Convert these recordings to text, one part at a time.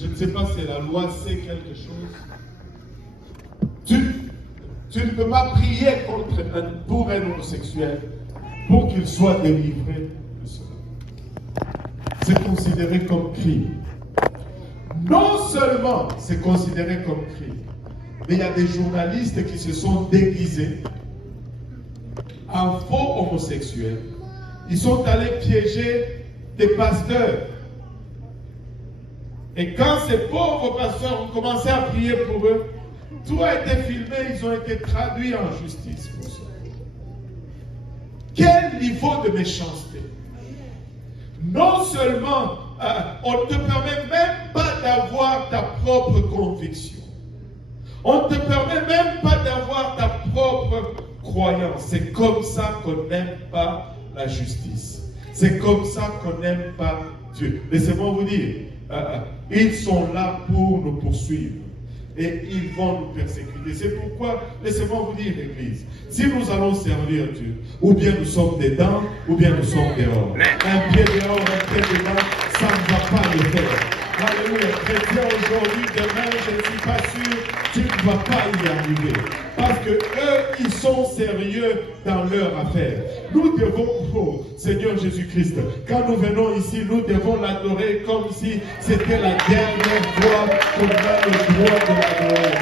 je ne sais pas si la loi sait quelque chose. Tu ne peux pas prier pour un homosexuel pour qu'il soit délivré de cela. C'est considéré comme crime. Non seulement c'est considéré comme crime, mais il y a des journalistes qui se sont déguisés en faux homosexuels. Ils sont allés piéger des pasteurs. Et quand ces pauvres pasteurs ont commencé à prier pour eux, tout a été filmé, ils ont été traduits en justice pour ça. Quel niveau de méchanceté! Non seulement on ne te permet même pas d'avoir ta propre conviction. On ne te permet même pas d'avoir ta propre croyance. C'est comme ça qu'on n'aime pas la justice. C'est comme ça qu'on n'aime pas Dieu. Laissez-moi vous dire, ils sont là pour nous poursuivre. Et ils vont nous persécuter. C'est pourquoi, laissez-moi vous dire, l'Église, si nous allons servir Dieu, ou bien nous sommes dedans, ou bien nous sommes dehors. Un pied dehors, un pied dedans, ça ne va pas le faire. Alléluia. Chrétien, aujourd'hui, demain, je ne suis pas sûr, tu ne vas pas y arriver. Parce que eux, ils sont sérieux dans leur affaire. Nous devons, oh Seigneur Jésus-Christ, quand nous venons ici, nous devons l'adorer comme si c'était la dernière fois qu'on a le droit de l'adorer.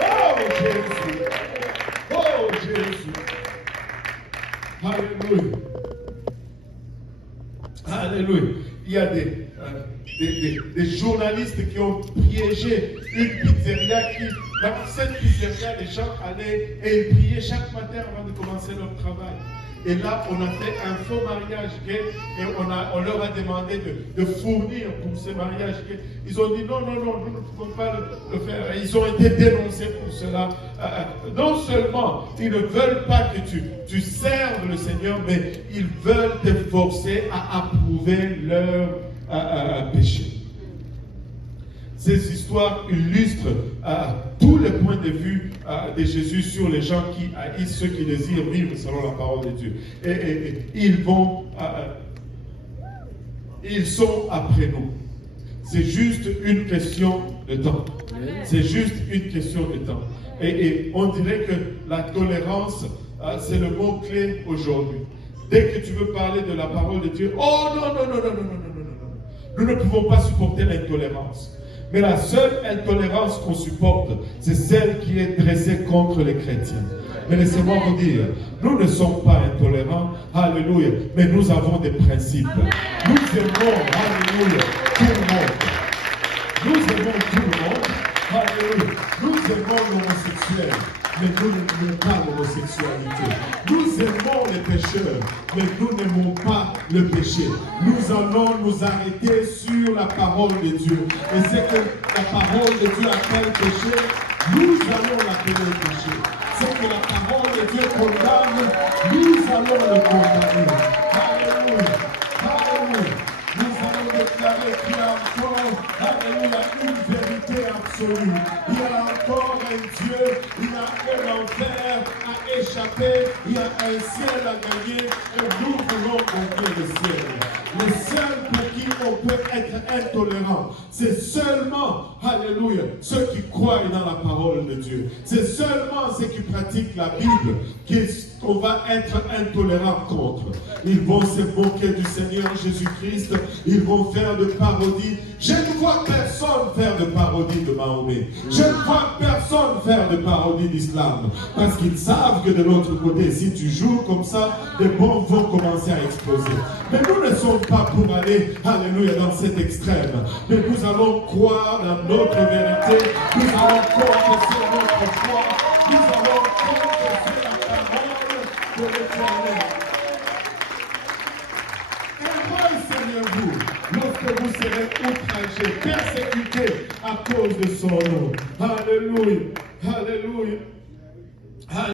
Oh Jésus! Oh Jésus! Alléluia! Alléluia! Il y a des journalistes qui ont piégé une pizzeria qui, dans cette pizzeria, les gens allaient et ils priaient chaque matin avant de commencer leur travail. Et là, on a fait un faux mariage gay et on leur a demandé de fournir pour ce mariage gay. Ils ont dit non, nous ne pouvons pas le faire. Et ils ont été dénoncés pour cela. Non seulement ils ne veulent pas que tu serves le Seigneur, mais ils veulent te forcer à approuver leur péché. Ces histoires illustrent tous les points de vue de Jésus sur les gens qui haïssent ceux qui désirent vivre selon la parole de Dieu. Et ils sont après nous. C'est juste une question de temps. C'est juste une question de temps. Et on dirait que la tolérance, c'est le mot-clé aujourd'hui. Dès que tu veux parler de la parole de Dieu, oh non. Nous ne pouvons pas supporter l'intolérance. Mais la seule intolérance qu'on supporte, c'est celle qui est dressée contre les chrétiens. Mais laissez-moi vous dire, nous ne sommes pas intolérants, alléluia, mais nous avons des principes. Nous aimons, alléluia, tout le monde. Nous aimons tout le monde, alléluia. Nous aimons l'homosexuel, mais nous n'aimons pas l'homosexualité. Nous aimons les pécheurs, mais nous n'aimons pas le péché. Nous allons nous arrêter sur la parole de Dieu. Et c'est que la parole de Dieu appelle péché, nous allons l'appeler péché. C'est que la parole de Dieu condamne, nous allons le condamner. Alléluia. Alléluia. Nous allons déclarer qu'il y a encore, alléluia, une vérité absolue. Il y a encore un Dieu, il y a un enfer à échapper, il y a un ciel à gagner et nous voulons gagner le ciel. Le seul pour qui on peut être intolérant, c'est seulement, alléluia, ceux qui croient dans la parole de Dieu. C'est seulement ceux qui pratiquent la Bible qu'on va être intolérant contre. Ils vont se moquer du Seigneur Jésus-Christ, ils vont faire de parodies. Je ne vois personne faire de parodie de Mahomet. Je ne vois personne faire de parodie d'islam. Parce qu'ils savent que de l'autre côté, si tu joues comme ça, les bombes vont commencer à exploser. Mais nous ne sommes pas pour aller, alléluia, dans cet extrême. Mais nous allons croire dans notre vérité. Nous allons confesser notre foi. Nous allons confesser la parole de l'Éternel. Renseignez-vous lorsque vous serez outragés, persécutés à cause de son nom. Alléluia, alléluia.